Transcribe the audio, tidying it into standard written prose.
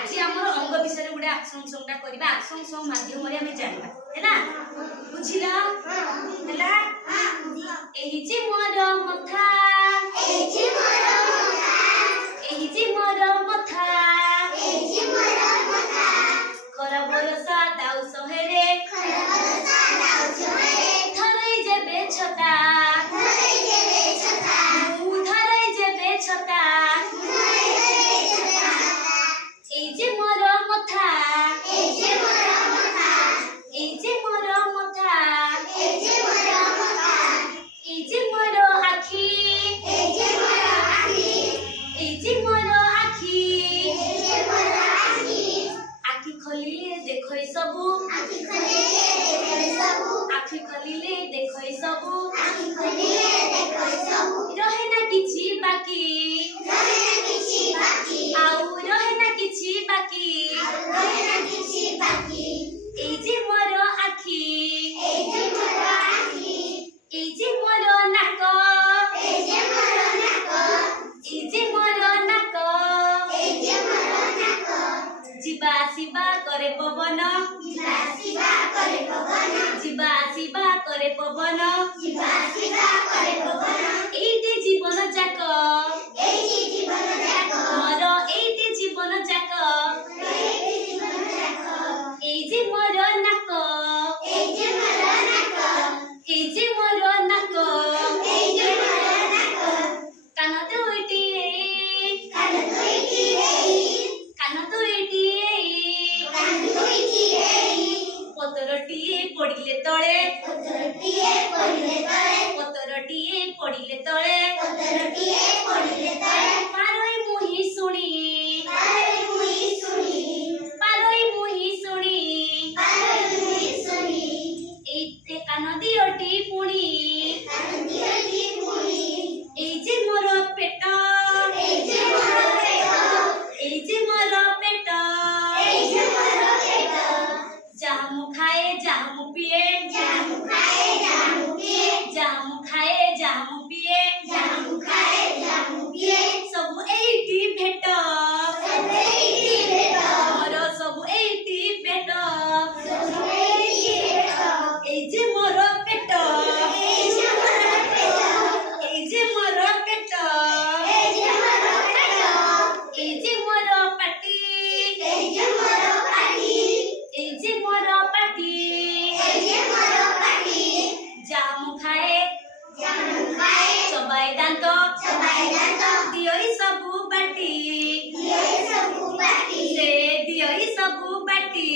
आज हमर अंग विषय रे गुडे एक्शन सॉन्ग टा करबा एक्शन सॉन्ग माध्यम रे हमें जानबा हैना बुझिला हैला एही जे मोर मथा कर भरोसा दाउ सहेरे थरै जे बेछता धरै जे बेछता এই যে মোর মথা এই যে মোর মথা এই যে মোর আখি এই যে মোর আখি আখি খলিলে দেখই সবু আখি খলিলে দেখই সবু রহে না কিছু বাকি আউ রহে না কিছু বাকি এই যে মোর আখি এই যে মোর নাক এই যে মোর নাক ଯିବା ଆସିବା କରେ ପବନ ଯିବା ଆସିବା କରେ ପବନ ଏଇଟି ଜୀବନ ଯାକ ମୋର ଏଇଟି ଜୀବନ ଯାକ এই যে মোর নাক এই যে মোর নাক কান দুইটি কান দুইটি পতরটিয়ে পড়িলে তଳେ পতরটিয়ে পড়িলে তଳେ পারই মুহি শুনি পারই মুহি শুনি এইতে কান দিওটি পুনি এই যে মোর পেট এই যে মোর পেট জামু খায়ে জামু পিয়ে জামু খায়ে জামু পিয়ে সবু এইটি ভেট মোর সবু এইটি ভেট এই যে মোর পেট এই যে মোর পেট এই যে মোর পাটি এই যে মোর পাটি জামু খায়ে চবাই দান্ত দিয়ই সবু বাটি সে দিয়ই সবু বাটি